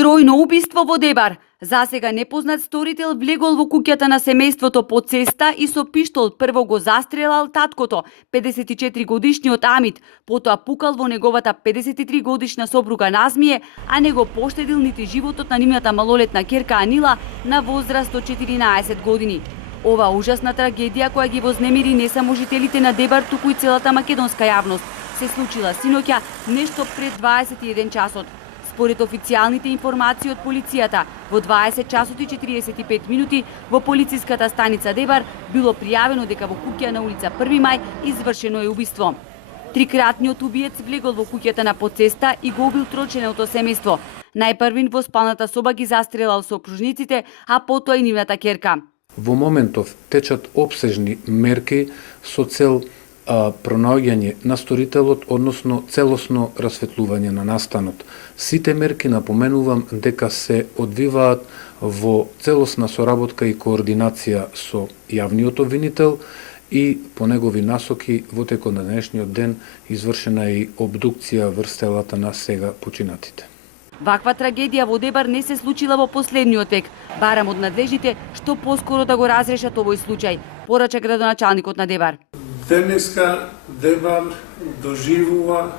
Тројно убиство во Дебар. Засега непознат сторител влегол во куќата на семејството по цеста и со пиштол прво го застрелал таткото, 54 годишниот Амит, потоа пукал во неговата 53 годишна сопруга Назмие, а не го поштедил нити животот на нивната малолетна ќерка Анила на возраст од 14 години. Ова ужасна трагедија која ги вознемири не само жителите на Дебар, туку и целата македонска јавност, се случила синоќа нешто пред 21 часот. Според официјалните информации од полицијата, во 20 часот и 45 минути во полициската станица Дебар било пријавено дека во куќа на улица 1 мај извршено е убиство. Трикратниот убиец влегол во куќата на Подцеста и го убил трочленото семејство. Најпрвин во спалната соба ги застрелал сопружниците, а потоа и нивната ќерка. Во моментов течат опсежни мерки со цел пронаоѓање на сторителот, односно целосно расветлување на настанот. Сите мерки, напоменувам, дека се одвиваат во целосна соработка и координација со јавниот обвинител и по негови насоки во текот на денешниот ден извршена е и обдукција врз телата на сега починатите. Ваква трагедија во Дебар не се случила во последниот век. Барам од надлежните што поскоро да го разрешат овој случај, порача градоначалникот на Дебар. Денеска Дебар доживува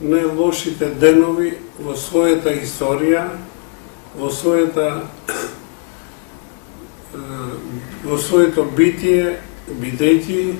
најлошите денови во својата историја, во своето битие, бидејќи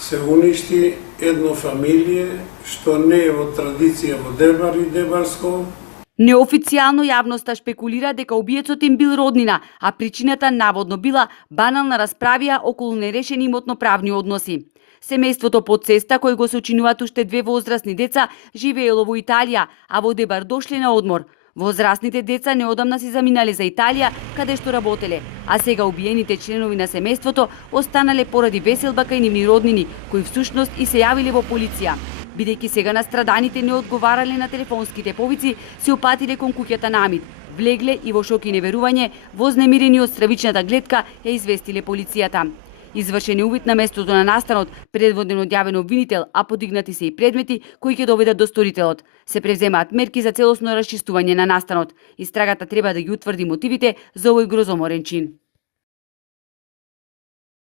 се уништи едно фамилие што не е во традиција во Дебар и Дебарско. Неофицијално јавноста шпекулира дека убиецот им бил роднина, а причината наводно била банална расправија околу нерешени имотно-правни односи. Семејството Подцеста, кој го сочинуваат уште две возрастни деца, живеело во Италија, а во Дебар дошле на одмор. Возрастните деца неодамна си заминале за Италија, каде што работеле, а сега убиените членови на семејството останале поради веселба кај нивни роднини, кои всушност и се јавиле во полиција. Бидејќи сега настраданите не одговарале на телефонските повици, се упатиле кон куќата на Амит. Влегле и во шок и неверување, вознемирени од стравичната гледка, ја известиле полицијата. Извршен е увид на местото на настанот, предводен од јавен обвинител, а подигнати се и предмети кои ќе доведат до сторителот. Се превземаат мерки за целосно расчистување на настанот. Истрагата треба да ги утврди мотивите за овој грозоморен чин.